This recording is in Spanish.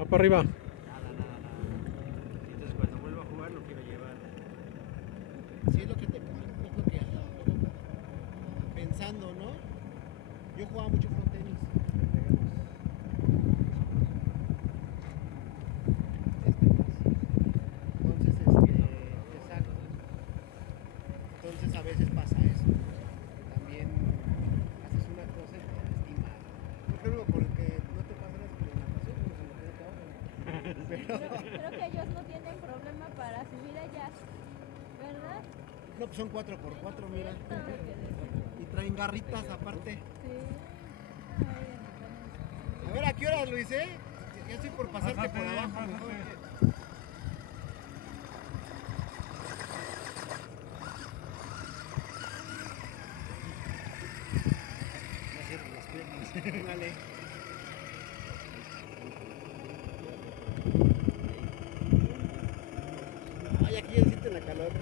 Va para arriba. Nada, nada, nada. Entonces cuando vuelva a jugar lo quiero llevar. Sí, es lo que te es lo que ando pensando, ¿no? Yo jugaba mucho frontenis. Entonces, exacto. Entonces a veces pasa eso. También haces una cosa y te lastimas. Por ejemplo, por el que no te pasa las natación, no se lo queda todo. Creo que ellos no tienen problema para subir allá, ¿verdad? No, pues son 4x4, mira. Cierto, que decir. Y traen garritas aparte. Sí. A ver, ¿a qué horas, Luis, eh? Ya estoy por pasarte por abajo, mejor. Ya cierro las piernas. Dale. Ay, aquí ya sienten la calor.